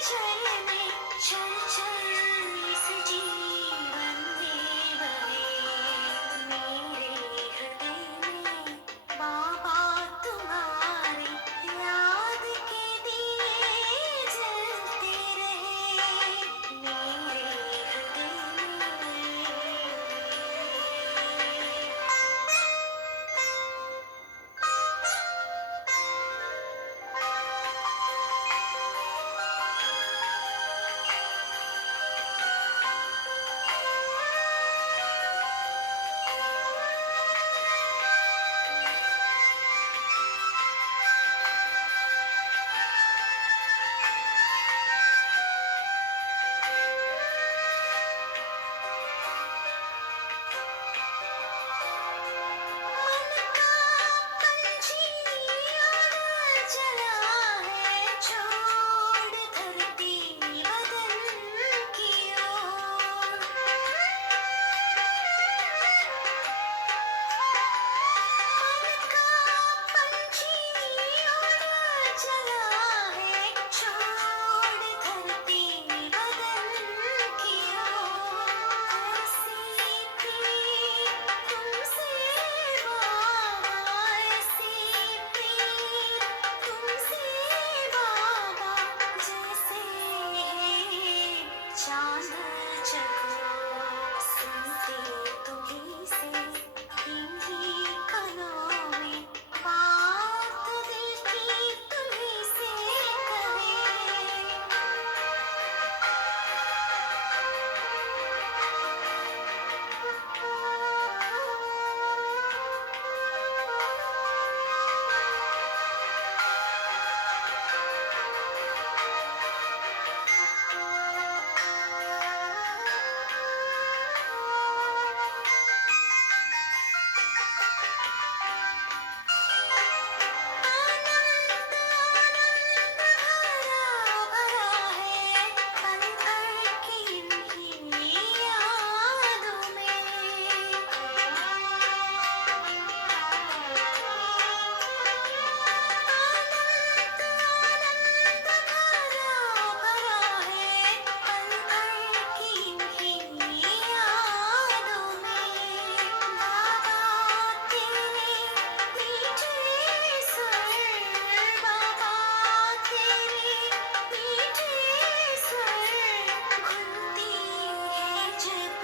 झरने चल चल इस जीवन में बहे मेरे हृदय में बाबा तुम्हारी याद के दिए जलते रहे मेरे हृदय मन का पंछी उड़ चला है छोड़ धरती बदन की ओर मन का पंछी उड़ चला है छोड़ धरती बदन की ओर ऐसी प्रीत तुमसे बाबा ऐसी प्रीत तुमसे बाबा जैसे चांद चकोर सुनते तुम्हीं से इन्हीं कानों में बात दिल की तुम्हीं से कहे आनंद आनंद भरा भरा है पल भर की इन्हीं यादों आनंद आनंद भरा भरा है पल भर की इन्हीं यादों बाबा तेरे मीठे स्वर बाबा तेरे मीठे स्वर घुलती है जब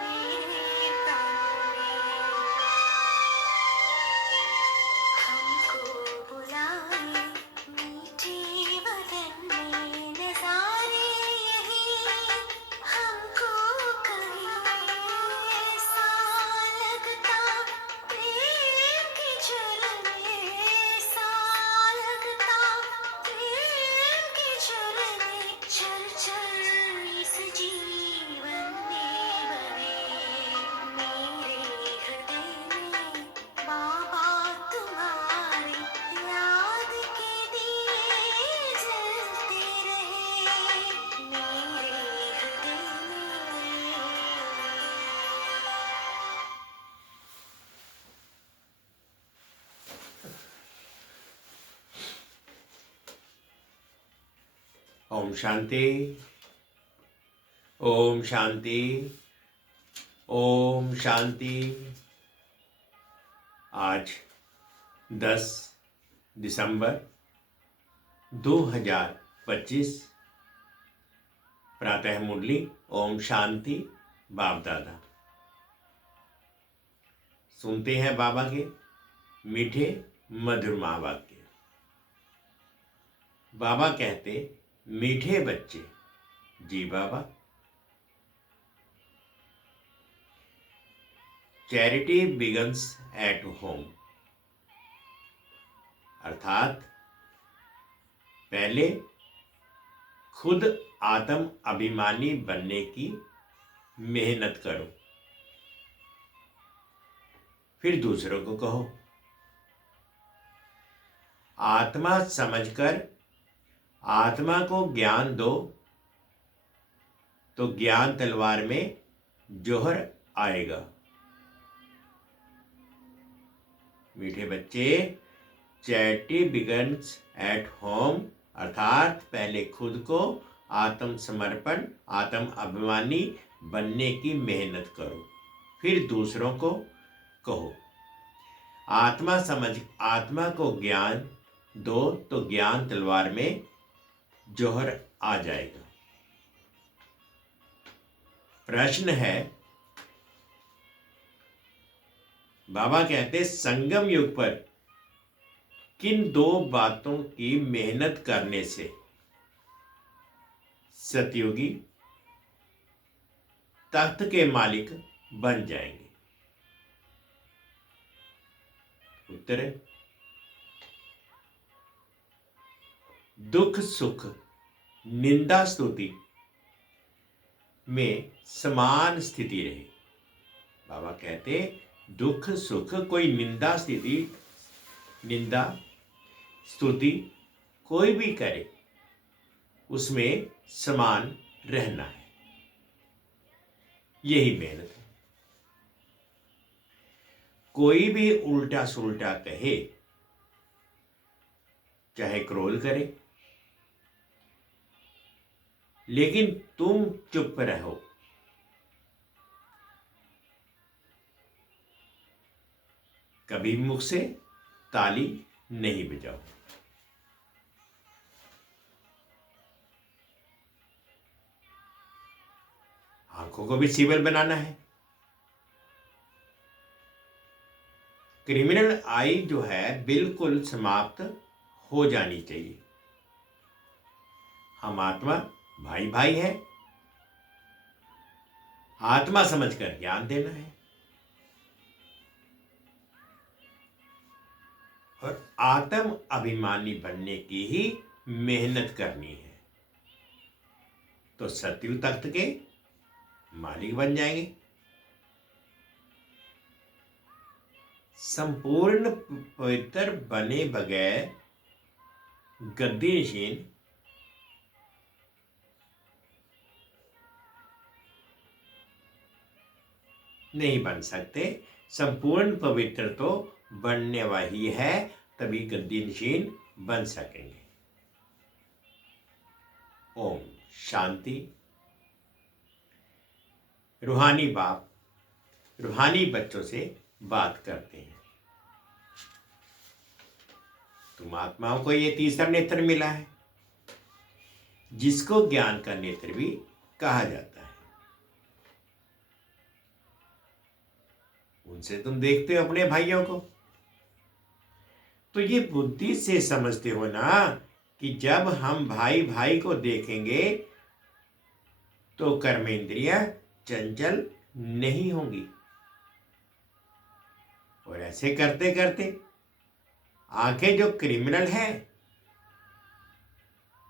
मेरे प्राणों में हमको बुलाए मीठे वतन में नजारे यही हमको कहीं ऐसा लगता प्रेम की झरने ऐसा लगता प्रेम की झरने चल चल इस जीवन में बहे मेरे हृदय में बाबा तुम्हारी याद के दिए जलते रहे मेरे हृदय ओम शांति। ओम शांति। ओम शांति। आज 10 दिसंबर 2025 प्रातः मुरली ओम शांति बाप दादा। सुनते हैं बाबा के मीठे मधुर महावाक्य। बाबा कहते मीठे बच्चे। जी बाबा। चैरिटी बिगन्स एट होम, अर्थात पहले खुद आत्म अभिमानी बनने की मेहनत करो, फिर दूसरों को कहो। आत्मा समझकर आत्मा को ज्ञान दो तो ज्ञान तलवार में जोहर आएगा। मीठे बच्चे, चैरिटी बिगन्स एट होम, अर्थात पहले खुद को आत्म समर्पण, आत्म अभिमानी बनने की मेहनत करो, फिर दूसरों को कहो। आत्मा को ज्ञान दो तो ज्ञान तलवार में जौहर आ जाएगा। प्रश्न है, बाबा कहते संगम युग पर किन दो बातों की मेहनत करने से सतयुगी तख्त के मालिक बन जाएंगे? उत्तर है, दुख सुख निंदा स्तुति में समान स्थिति रहे। बाबा कहते दुख सुख कोई निंदा स्तुति कोई भी करे, उसमें समान रहना है। यही मेहनत है। कोई भी उल्टा सुल्टा कहे, चाहे क्रोध करे, लेकिन तुम चुप रहो। कभी मुख से ताली नहीं बजाओ। आंखों को भी सिविल बनाना है। क्रिमिनल आई जो है बिल्कुल समाप्त हो जानी चाहिए। हम आत्मा भाई भाई है, आत्मा समझकर ज्ञान देना है और आत्म अभिमानी बनने की ही मेहनत करनी है, तो सतयुग तख्त के मालिक बन जाएंगे। संपूर्ण पवित्र बने बगैर गद्दी नशीन नहीं बन सकते। संपूर्ण पवित्र तो बनने वाली है, तभी गद्दी नशीन बन सकेंगे। ओम शांति। रूहानी बाप रूहानी बच्चों से बात करते हैं। तुम आत्माओं को ये तीसरा नेत्र मिला है, जिसको ज्ञान का नेत्र भी कहा जाता है। उनसे तुम देखते हो अपने भाइयों को, तो ये बुद्धि से समझते हो ना कि जब हम भाई भाई को देखेंगे तो कर्मेंद्रियां चंचल नहीं होंगी, और ऐसे करते करते आंखें जो क्रिमिनल है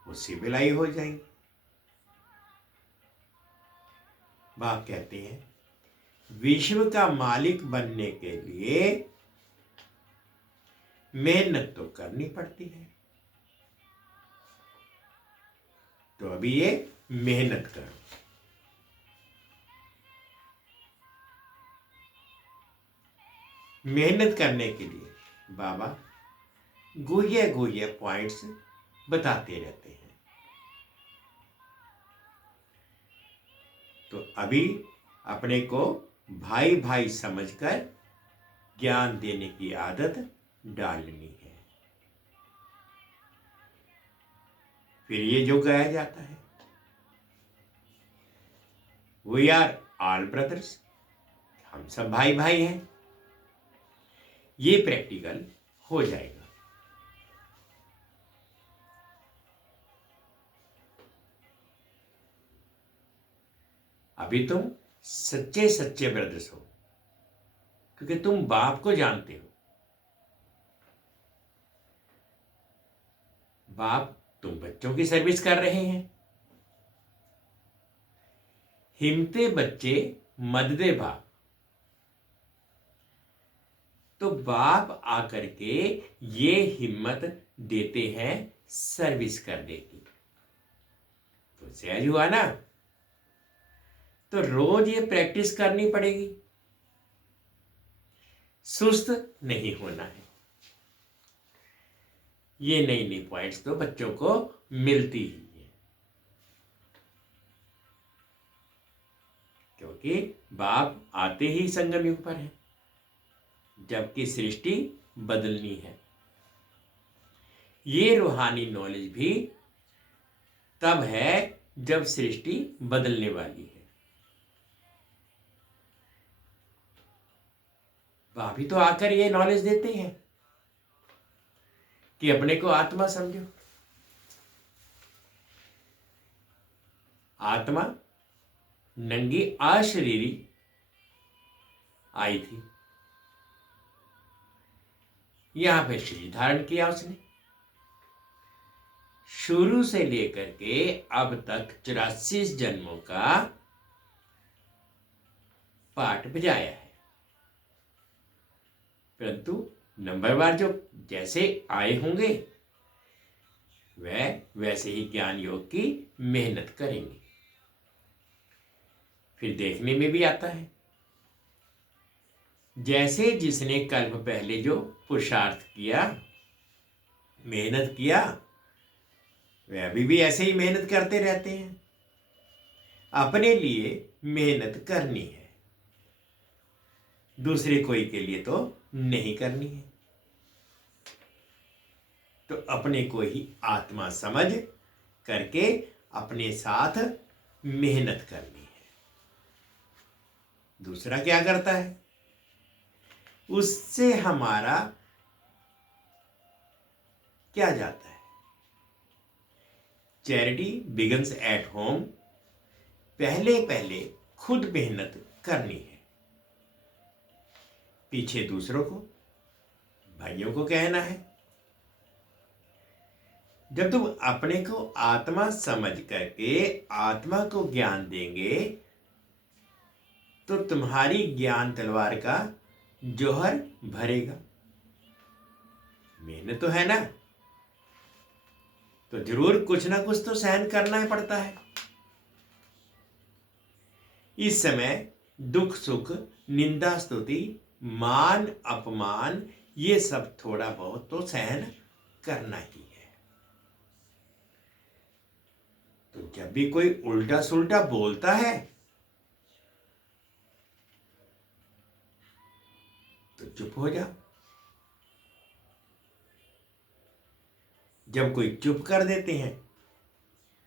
वो सिविलाई हो जाएंगी। बाप कहते हैं विश्व का मालिक बनने के लिए मेहनत तो करनी पड़ती है, तो अभी ये मेहनत करो। मेहनत करने के लिए बाबा गुये पॉइंट्स बताते रहते हैं। तो अभी अपने को भाई भाई समझकर ज्ञान देने की आदत डालनी है। फिर ये जो गाया जाता है, वी आर ऑल ब्रदर्स, हम सब भाई भाई हैं, ये प्रैक्टिकल हो जाएगा। अभी तुम सच्चे सच्चे ब्रदर्स हो, क्योंकि तुम बाप को जानते हो। बाप तुम बच्चों की सर्विस कर रहे हैं। हिम्मते बच्चे मददे बाप, तो बाप आकर के ये हिम्मत देते हैं सर्विस करने की। तो सहज हुआ ना, तो रोज ये प्रैक्टिस करनी पड़ेगी, सुस्त नहीं होना है। ये नई नई पॉइंट्स तो बच्चों को मिलती ही है। क्योंकि बाप आते ही संगम युग पर है, जबकि सृष्टि बदलनी है। ये रूहानी नॉलेज भी तब है जब सृष्टि बदलने वाली है। बाप ही तो आकर ये नॉलेज देते हैं कि अपने को आत्मा समझो। आत्मा नंगी अशरीरी आई थी, यहां पे शरीर धारण किया उसने। शुरू से लेकर के अब तक 84 जन्मों का पाठ बजाया है, परंतु नंबरवार जो जैसे आए होंगे वह वैसे ही ज्ञान योग की मेहनत करेंगे। फिर देखने में भी आता है, जैसे जिसने कल्प पहले जो पुरुषार्थ किया, मेहनत किया, वे अभी भी ऐसे ही मेहनत करते रहते हैं। अपने लिए मेहनत करनी है, दूसरे कोई के लिए तो नहीं करनी है। तो अपने को ही आत्मा समझ करके अपने साथ मेहनत करनी है। दूसरा क्या करता है, उससे हमारा क्या जाता है। Charity begins at home. पहले पहले खुद मेहनत करनी है, पीछे दूसरों को, भाइयों को कहना है। जब तुम अपने को आत्मा समझ करके आत्मा को ज्ञान देंगे तो तुम्हारी ज्ञान तलवार का जौहर भरेगा। मेहनत तो है ना, तो जरूर कुछ ना कुछ तो सहन करना ही पड़ता है। इस समय दुख सुख, निंदा स्तुति, मान अपमान, ये सब थोड़ा बहुत तो सहन करना ही है। तो जब भी कोई उल्टा सुल्टा बोलता है तो चुप हो जाओ। जब कोई चुप कर देते हैं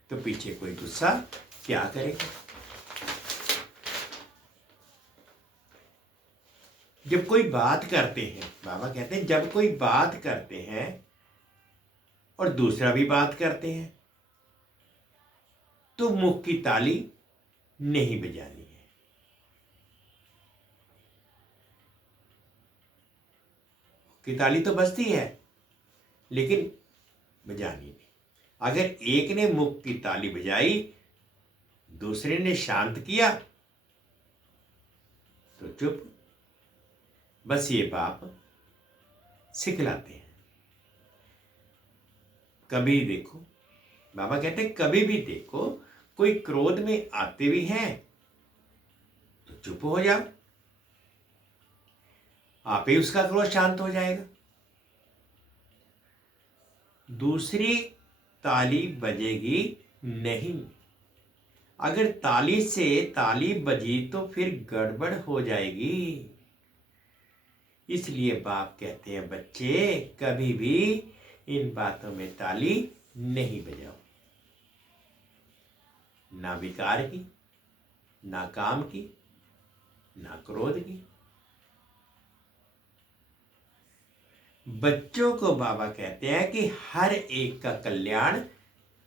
तो पीछे कोई गुस्सा क्या करेगा। जब कोई बात करते हैं, बाबा कहते हैं जब कोई बात करते हैं और दूसरा भी बात करते हैं तो मुख की ताली नहीं बजानी है। की ताली तो बजती है लेकिन बजानी नहीं। अगर एक ने मुख की ताली बजाई, दूसरे ने शांत किया तो चुप। बस ये बाप सिखलाते हैं। कभी देखो, बाबा कहते हैं कभी भी देखो कोई क्रोध में आते भी हैं तो चुप हो जाओ, आप ही उसका क्रोध शांत हो जाएगा। दूसरी ताली बजेगी नहीं। अगर ताली से ताली बजी तो फिर गड़बड़ हो जाएगी। इसलिए बाप कहते हैं बच्चे कभी भी इन बातों में ताली नहीं बजाओ, ना विकार की, ना काम की, ना क्रोध की। बच्चों को बाबा कहते हैं कि हर एक का कल्याण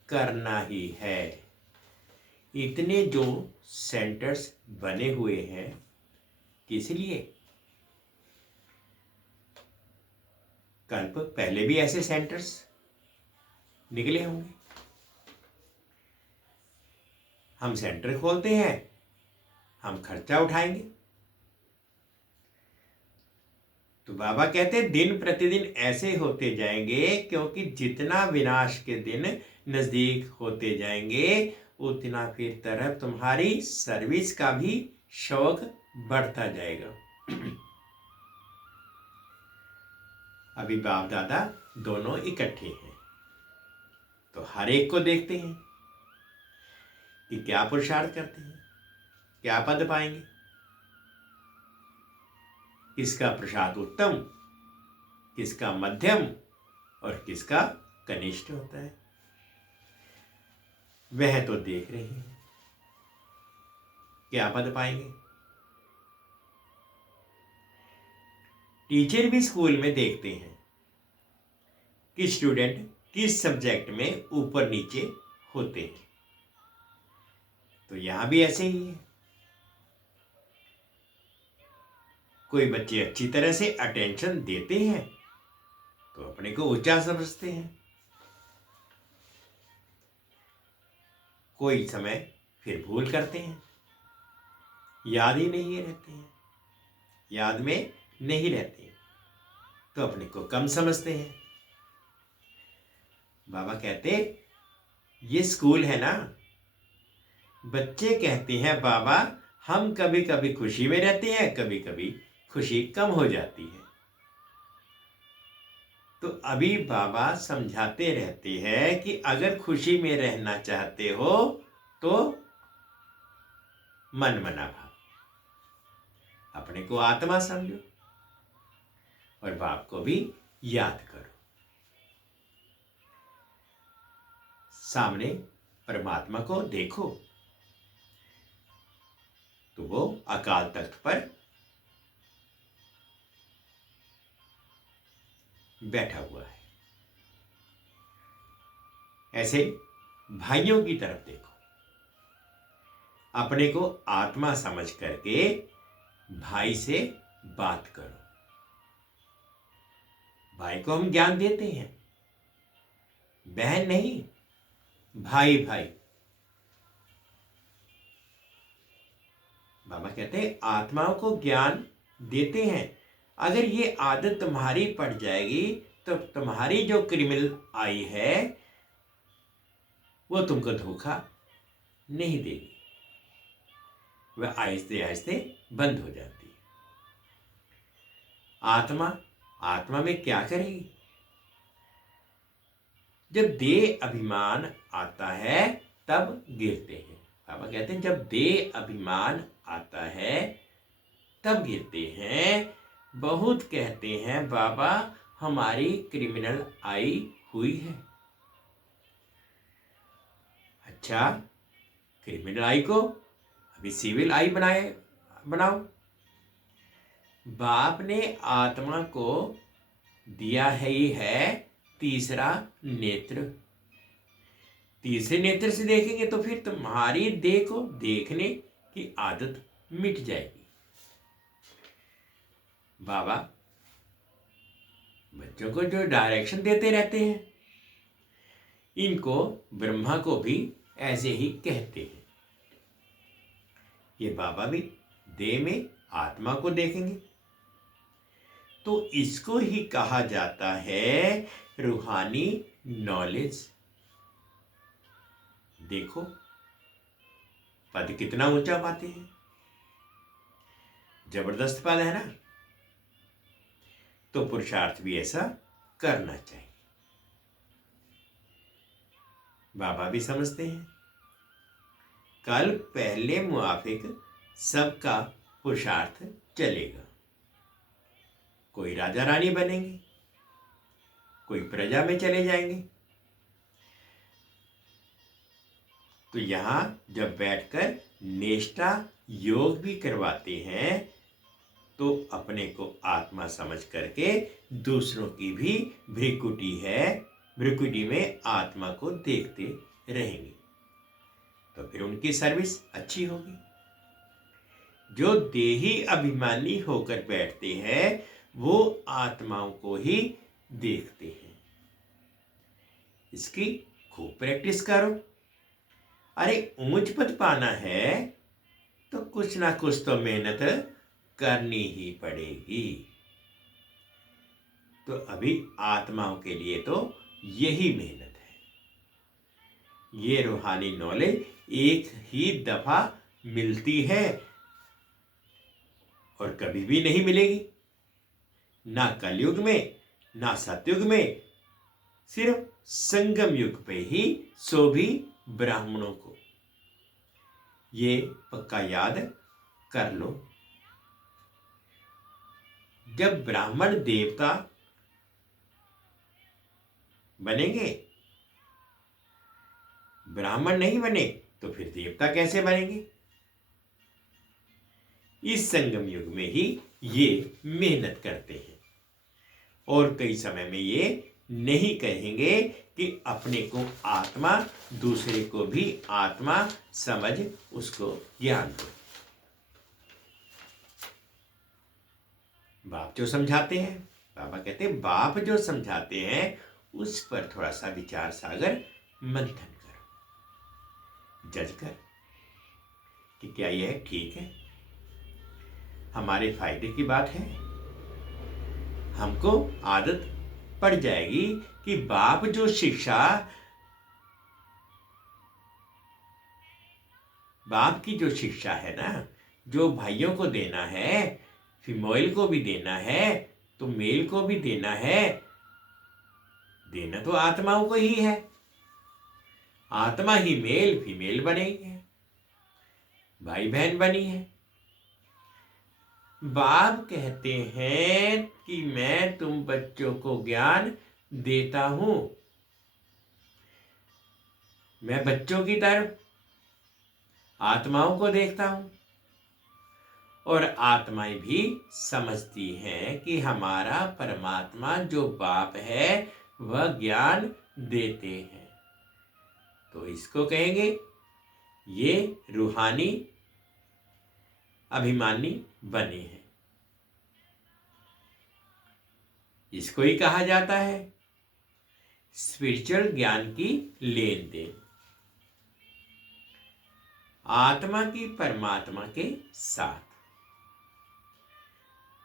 करना ही है। इतने जो सेंटर्स बने हुए हैं किस लिए? कल्प पहले भी ऐसे सेंटर्स निकले होंगे। हम सेंटर खोलते हैं, हम खर्चा उठाएंगे। तो बाबा कहते हैं दिन प्रतिदिन ऐसे होते जाएंगे, क्योंकि जितना विनाश के दिन नजदीक होते जाएंगे उतना फिर तरफ तुम्हारी सर्विस का भी शौक बढ़ता जाएगा। अभी बाप दादा दोनों इकट्ठे हैं तो हर एक को देखते हैं कि क्या पुरुषार्थ करते हैं, क्या पद पाएंगे? किसका प्रसाद उत्तम, किसका मध्यम और किसका कनिष्ठ होता है, वह तो देख रहे हैं। क्या पद पाएंगे? टीचर भी स्कूल में देखते हैं कि स्टूडेंट किस सब्जेक्ट में ऊपर नीचे होते हैं, तो यहां भी ऐसे ही है। कोई बच्चे अच्छी तरह से अटेंशन देते हैं तो अपने को ऊंचा समझते हैं, कोई समय फिर भूल करते हैं, याद ही नहीं रहते हैं, याद में नहीं रहते हैं, तो अपने को कम समझते हैं। बाबा कहते ये स्कूल है ना। बच्चे कहते हैं बाबा हम कभी कभी खुशी में रहते हैं, कभी कभी खुशी कम हो जाती है। तो अभी बाबा समझाते रहते हैं कि अगर खुशी में रहना चाहते हो तो मन मना भाव, अपने को आत्मा समझो और बाप को भी याद करो। सामने परमात्मा को देखो तो वो अकाल तख्त पर बैठा हुआ है। ऐसे भाइयों की तरफ देखो, अपने को आत्मा समझ करके भाई से बात करो। भाई को हम ज्ञान देते हैं, बहन नहीं, भाई भाई। बाबा कहते हैं आत्माओं को ज्ञान देते हैं। अगर ये आदत तुम्हारी पड़ जाएगी तो तुम्हारी जो क्रिमिनल आई है वो तुमको धोखा नहीं देगी, वह आहिस्ते आहिस्ते बंद हो जाती है। आत्मा में क्या करेगी? जब देह अभिमान आता है तब गिरते हैं। बाबा कहते हैं जब देह अभिमान आता है तब गिरते हैं। बहुत कहते हैं बाबा हमारी क्रिमिनल आई हुई है। अच्छा, क्रिमिनल आई को अभी सिविल आई बनाओ। बाप ने आत्मा को दिया ही है तीसरा नेत्र। तीसरे नेत्र से देखेंगे तो फिर तुम्हारी देह को देखने की आदत मिट जाएगी। बाबा बच्चों को जो डायरेक्शन देते रहते हैं, इनको ब्रह्मा को भी ऐसे ही कहते हैं। ये बाबा भी देह में आत्मा को देखेंगे तो इसको ही कहा जाता है रूहानी नॉलेज। देखो पद कितना ऊंचा पाते हैं, जबरदस्त पद है ना। तो पुरुषार्थ भी ऐसा करना चाहिए। बाबा भी समझते हैं कल पहले मुआफिक सबका पुरुषार्थ चलेगा। कोई राजा रानी बनेंगे, कोई प्रजा में चले जाएंगे। तो यहां जब बैठकर निष्ठा योग भी करवाते हैं तो अपने को आत्मा समझ करके दूसरों की भी भ्रिकुटी में आत्मा को देखते रहेंगे तो फिर उनकी सर्विस अच्छी होगी। जो देही अभिमानी होकर बैठते हैं वो आत्माओं को ही देखते हैं। इसकी खूब प्रैक्टिस करो। अरे ऊंच पद पाना है तो कुछ ना कुछ तो मेहनत करनी ही पड़ेगी। तो अभी आत्माओं के लिए तो यही मेहनत है। ये रूहानी नॉलेज एक ही दफा मिलती है और कभी भी नहीं मिलेगी, ना कलयुग में ना सतयुग में, सिर्फ संगम युग पे ही, सो भी ब्राह्मणों को। ये पक्का याद कर लो। जब ब्राह्मण देवता बनेंगे, ब्राह्मण नहीं बने तो फिर देवता कैसे बनेंगे? इस संगम युग में ही ये मेहनत करते हैं और कई समय में ये नहीं कहेंगे कि अपने को आत्मा, दूसरे को भी आत्मा समझ उसको ज्ञान दो। बाप जो समझाते हैं, बाबा कहते हैं बाप जो समझाते हैं उस पर थोड़ा सा विचार सागर मंथन करो, जज कर कि क्या यह ठीक है, हमारे फायदे की बात है। हमको आदत पड़ जाएगी कि बाप जो शिक्षा, बाप की जो शिक्षा है ना, जो भाइयों को देना है, फीमेल को भी देना है तो मेल को भी देना है, देना तो आत्माओं को ही है। आत्मा ही मेल फीमेल बनी है, भाई बहन बनी है। बाप कहते हैं कि मैं तुम बच्चों को ज्ञान देता हूं, मैं बच्चों की तरफ आत्माओं को देखता हूं और आत्माएं भी समझती हैं कि हमारा परमात्मा जो बाप है वह ज्ञान देते हैं। तो इसको कहेंगे ये रूहानी अभिमानी बने हैं। इसको ही कहा जाता है स्पिरिचुअल ज्ञान की लेन देन, आत्मा की परमात्मा के साथ।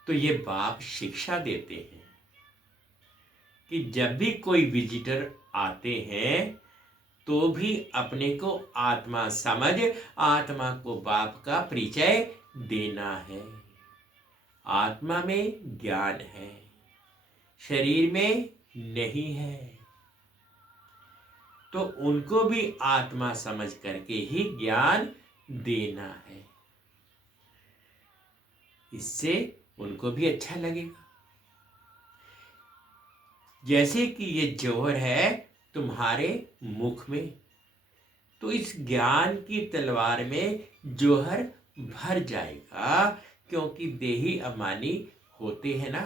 तो ये बाप शिक्षा देते हैं कि जब भी कोई विजिटर आते हैं तो भी अपने को आत्मा समझ, आत्मा को बाप का परिचय देना है। आत्मा में ज्ञान है, शरीर में नहीं है, तो उनको भी आत्मा समझ करके ही ज्ञान देना है। इससे उनको भी अच्छा लगेगा। जैसे कि ये जौहर है तुम्हारे मुख में, तो इस ज्ञान की तलवार में जौहर भर जाएगा, क्योंकि देही अमानी होते हैं ना।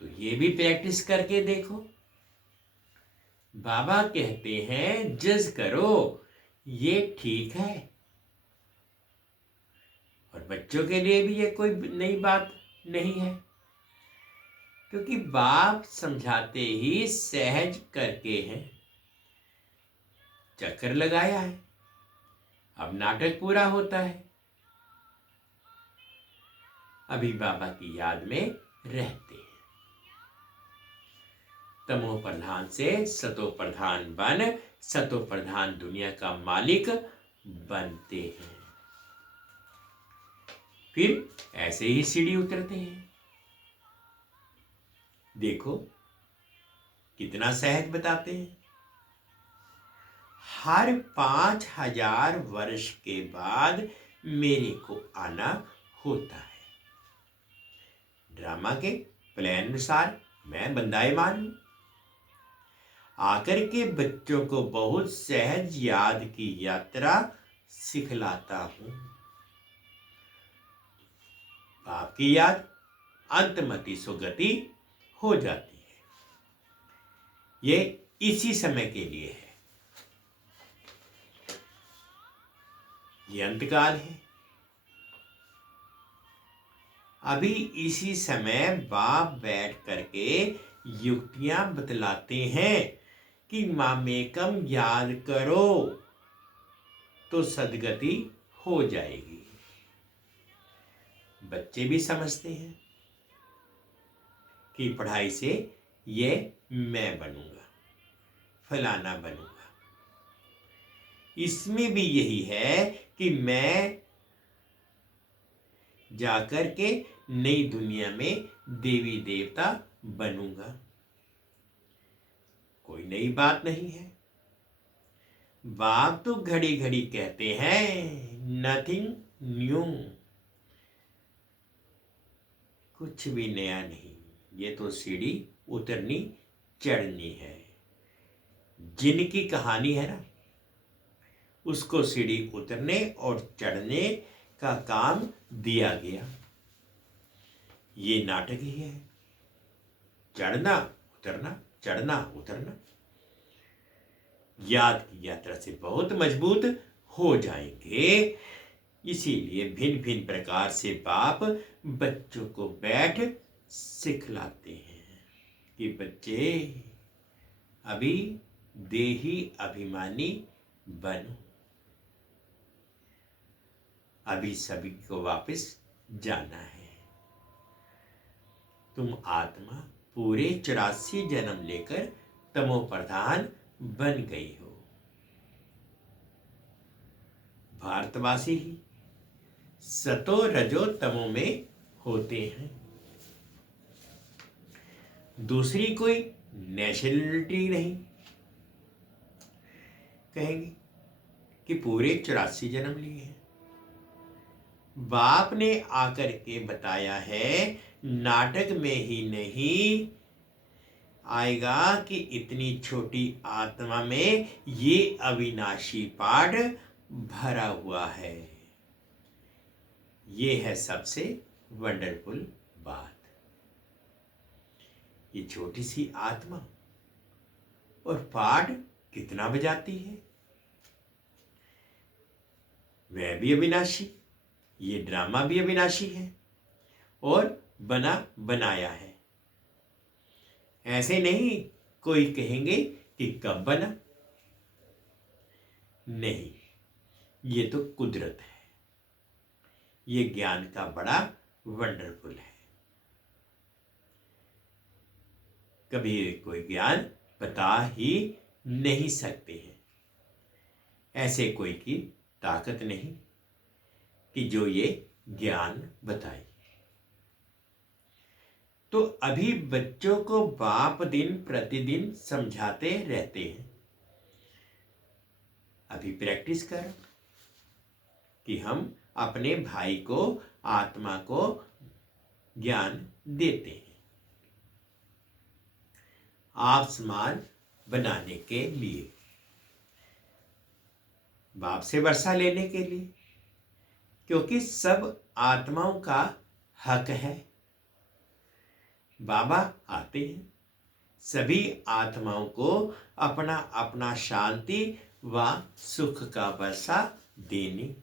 तो ये भी प्रैक्टिस करके देखो। बाबा कहते हैं जज करो, ये ठीक है। और बच्चों के लिए भी ये कोई नई बात नहीं है, क्योंकि बाप समझाते ही सहज करके हैं। चक्कर लगाया है, अब नाटक पूरा होता है। अभी बाबा की याद में रहते हैं। तमो प्रधान से सतो प्रधान बन, सतो प्रधान दुनिया का मालिक बनते हैं। फिर ऐसे ही सीढ़ी उतरते हैं। देखो कितना सहज बताते हैं। हर 5000 वर्ष के बाद मेरे को आना होता है। ड्रामा के प्लान अनुसार मैं बंदाएमान हूं। आकर के बच्चों को बहुत सहज याद की यात्रा सिखलाता हूं। बाप की याद अंतमति सुगति हो जाती है। ये इसी समय के लिए है, ये अंतकाल है। अभी इसी समय बाप बैठ करके युक्तियां बतलाते हैं कि मामेकम याद करो तो सदगति हो जाएगी। बच्चे भी समझते हैं कि पढ़ाई से ये मैं बनूंगा, फलाना बनूंगा। इसमें भी यही है कि मैं जाकर के नई दुनिया में देवी देवता बनूंगा। कोई नई बात नहीं है। बाप तो घड़ी घड़ी कहते हैं नथिंग न्यू, कुछ भी नया नहीं। ये तो सीढ़ी उतरनी चढ़नी है। जिनकी कहानी है ना, उसको सीढ़ी उतरने और चढ़ने का काम दिया गया। ये नाटक ही है, चढ़ना उतरना, चढ़ना उतरना। याद की यात्रा से बहुत मजबूत हो जाएंगे। इसीलिए भिन्न भिन्न प्रकार से बाप बच्चों को बैठ सिखलाते हैं कि बच्चे अभी देही अभिमानी बनो, अभी सभी को वापस जाना है। तुम आत्मा पूरे 84 जन्म लेकर तमो प्रधान बन गई हो। भारतवासी ही सतो रजो तमो में होते हैं। दूसरी कोई नेशनलिटी नहीं। कहेंगे कि पूरे 84 जन्म लिए हैं। बाप ने आकर के बताया है, नाटक में ही नहीं आएगा कि इतनी छोटी आत्मा में ये अविनाशी पाठ भरा हुआ है। ये है सबसे वंडरफुल बात। ये छोटी सी आत्मा और पाठ कितना बजाती है। वह भी अविनाशी, ये ड्रामा भी अविनाशी है और बना बनाया है। ऐसे नहीं कोई कहेंगे कि कब बना, नहीं, ये तो कुदरत है। ये ज्ञान का बड़ा वंडरफुल है। कभी कोई ज्ञान बता ही नहीं सकते हैं। ऐसे कोई की ताकत नहीं कि जो ये ज्ञान बताए। तो अभी बच्चों को बाप दिन प्रतिदिन समझाते रहते हैं। अभी प्रैक्टिस करो कि हम अपने भाई को, आत्मा को ज्ञान देते हैं आप समान बनाने के लिए, बाप से वर्षा लेने के लिए। क्योंकि सब आत्माओं का हक है। बाबा आते हैं सभी आत्माओं को अपना अपना शांति व सुख का वर्षा देने।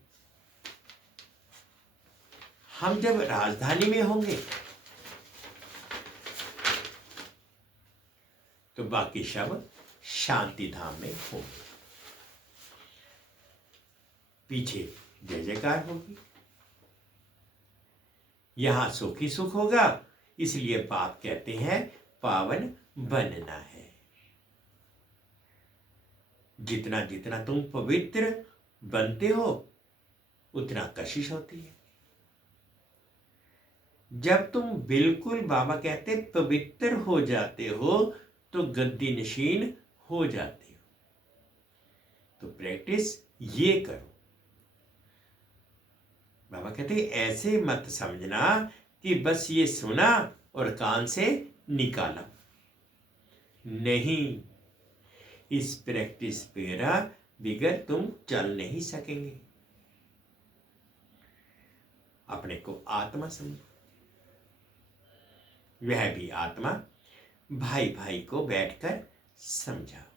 हम जब राजधानी में होंगे तो बाकी सब शांति धाम में होंगे। पीछे जय जयकार होगी, यहां सुख ही सुख होगा। इसलिए बाप कहते हैं पावन बनना है। जितना जितना तुम पवित्र बनते हो उतना कशिश होती है। जब तुम बिल्कुल, बाबा कहते, पवित्र हो जाते हो तो गद्दी नशीन हो जाते हो। तो प्रैक्टिस ये करो। बाबा कहते ऐसे मत समझना कि बस ये सुना और कान से निकाला। नहीं, इस प्रैक्टिस पेरा बिगर तुम चल नहीं सकेंगे। अपने को आत्मा समझो, वह भी आत्मा भाई भाई को बैठकर समझाओ।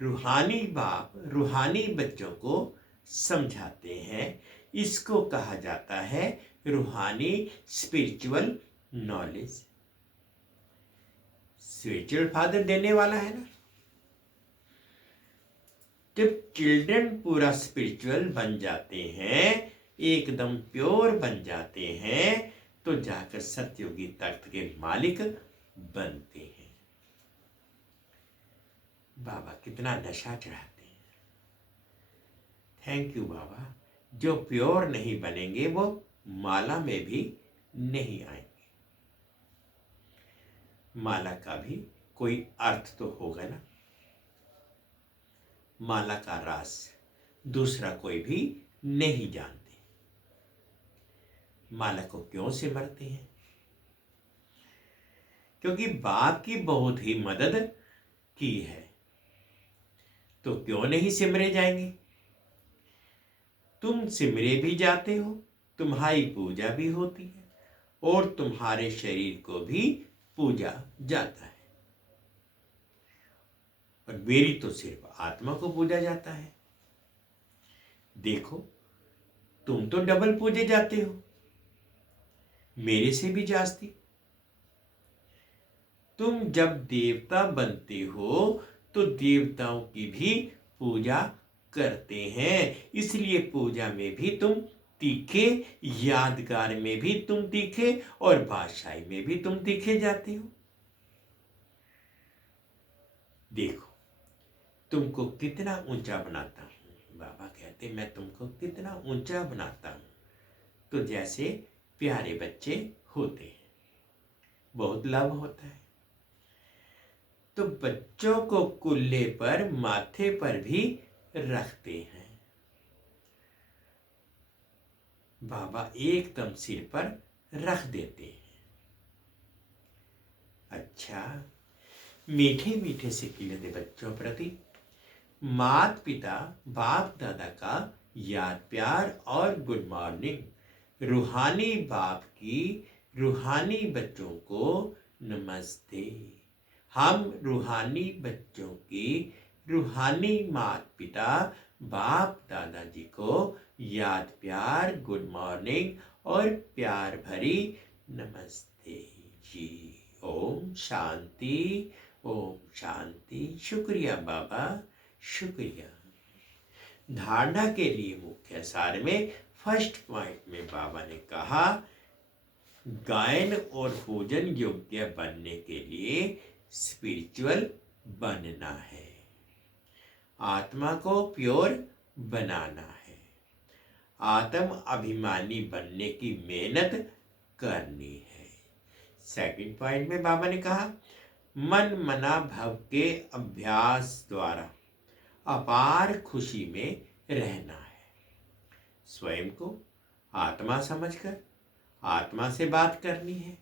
रूहानी बाप रूहानी बच्चों को समझाते हैं। इसको कहा जाता है रूहानी स्पिरिचुअल नॉलेज। स्पिरिचुअल फादर देने वाला है ना। जब चिल्ड्रन पूरा स्पिरिचुअल बन जाते हैं, एकदम प्योर बन जाते हैं, तो जाकर सतयुगी तख्त के मालिक बनते हैं। बाबा कितना नशा चढ़ाते हैं। थैंक यू बाबा। जो प्योर नहीं बनेंगे वो माला में भी नहीं आएंगे। माला का भी कोई अर्थ तो होगा ना। माला का रास दूसरा कोई भी नहीं जानते। माला को क्यों सिमरते हैं? क्योंकि बाप की बहुत ही मदद की है। तो क्यों नहीं सिमरे जाएंगे? तुम सिमरे भी जाते हो, तुम्हारी पूजा भी होती है और तुम्हारे शरीर को भी पूजा जाता है। और मेरी तो सिर्फ आत्मा को पूजा जाता है। देखो, तुम तो डबल पूजे जाते हो, मेरे से भी जास्ती। तुम जब देवता बनते हो तो देवताओं की भी पूजा करते हैं, इसलिए पूजा में भी तुम तीखे, यादगार में भी तुम तीखे और बादशाही में भी तुम तीखे जाते हो। देखो, तुमको कितना ऊंचा बनाता हूं। बाबा कहते मैं तुमको कितना ऊंचा बनाता हूं। तो जैसे प्यारे बच्चे होते हैं, बहुत लाभ होता है। तो बच्चों को कुल्ले पर, माथे पर भी रखते हैं। बाबा एकदम सिर पर रख देते हैं। अच्छा, मीठे मीठे से खिलते बच्चों प्रति माता पिता बाप दादा का याद प्यार और गुड मॉर्निंग। रूहानी बाप की रूहानी बच्चों को नमस्ते। हम रूहानी बच्चों की रूहानी माता पिता बाप दादाजी को याद प्यार, गुड मॉर्निंग और प्यार भरी नमस्ते जी। ओम शांति, ओम शांति। शुक्रिया बाबा, शुक्रिया। धारणा के लिए मुख्य सार में फर्स्ट पॉइंट में बाबा ने कहा, गायन और पूजन योग्य बनने के लिए स्पिरिचुअल बनना है, आत्मा को प्योर बनाना है, आत्म अभिमानी बनने की मेहनत करनी है। सेकंड पॉइंट में बाबा ने कहा, मन मना भव के अभ्यास द्वारा अपार खुशी में रहना है। स्वयं को आत्मा समझकर आत्मा से बात करनी है,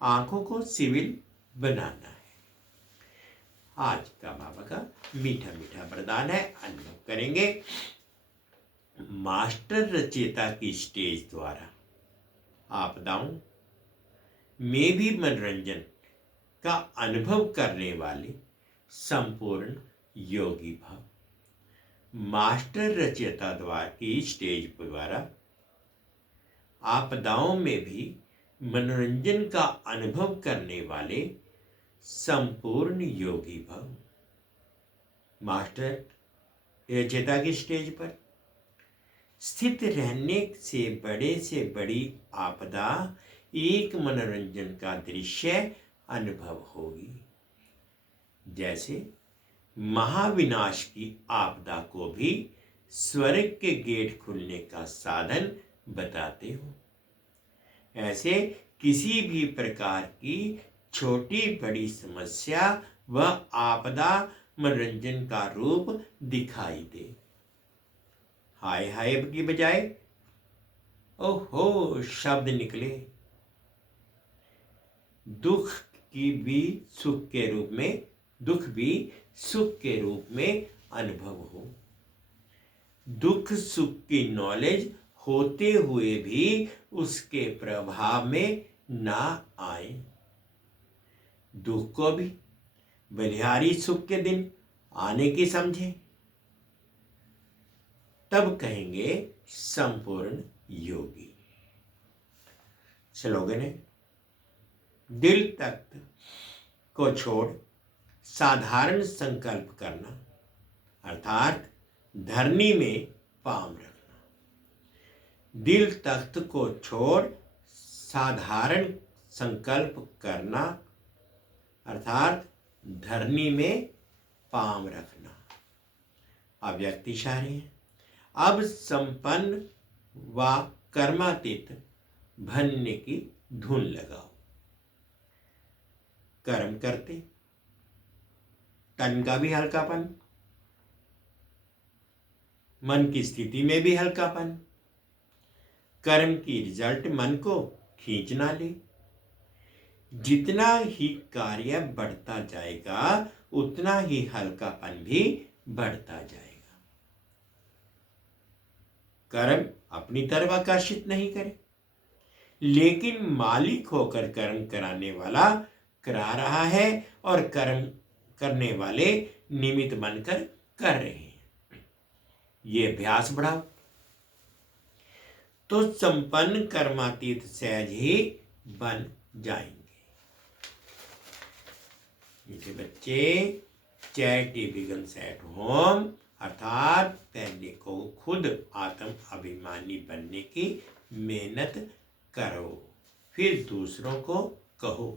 आंखों को सिविल बनाना है। आज का बाबा का मीठा मीठा वरदान है, अनुभव करेंगे। मास्टर रचयिता की स्टेज द्वारा आपदाओं में भी मनोरंजन का अनुभव करने वाले संपूर्ण योगी भव। मास्टर रचयिता द्वारा की स्टेज द्वारा आपदाओं में भी मनोरंजन का अनुभव करने वाले संपूर्ण योगी भव। मास्टर रचयिता की स्टेज पर स्थित रहने से बड़ी आपदा एक मनोरंजन का दृश्य अनुभव होगी। जैसे महाविनाश की आपदा को भी स्वर्ग के गेट खुलने का साधन बताते हो, ऐसे किसी भी प्रकार की छोटी बड़ी समस्या व आपदा मनोरंजन का रूप दिखाई दे। हाय हाय की बजाय ओहो शब्द निकले, दुख की भी सुख के रूप में, दुख भी सुख के रूप में अनुभव हो। दुख सुख की नॉलेज होते हुए भी उसके प्रभाव में ना आए। दुख को भी बलिहारी सुख के दिन आने की समझे, तब कहेंगे संपूर्ण योगी। स्लोगन है, दिल तख्त को छोड़ साधारण संकल्प करना, अर्थात धरनी में पाम रखना। दिल तख्त को छोड़ साधारण संकल्प करना, अर्थात धरनी में पाम रखना। अव्यक्त इशारे हैं। अब संपन्न व कर्मातीत बनने की धुन लगाओ। कर्म करते, तन का भी हल्कापन, मन की स्थिति में भी हल्कापन। कर्म की रिजल्ट मन को खींच ना ले। जितना ही कार्य बढ़ता जाएगा उतना ही हल्कापन भी बढ़ता जाएगा। कर्म अपनी तरफ आकर्षित नहीं करे, लेकिन मालिक होकर कर्म कराने वाला करा रहा है और कर्म करने वाले निमित्त बनकर कर रहे हैं। ये अभ्यास बढ़ाओ तो संपन्न कर्मातीत सहज ही बन जाएंगे। मीठे बच्चे, चैरिटी बिगिंस एट होम, अर्थात पहले को खुद आत्म अभिमानी बनने की मेहनत करो, फिर दूसरों को कहो।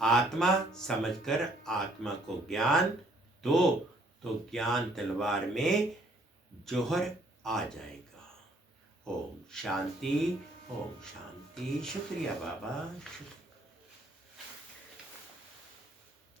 आत्मा समझकर आत्मा को ज्ञान दो तो ज्ञान तलवार में जोहर आ जाएगा। ओम शांति, ओम शांति। शुक्रिया बाबा, शुक्रिया।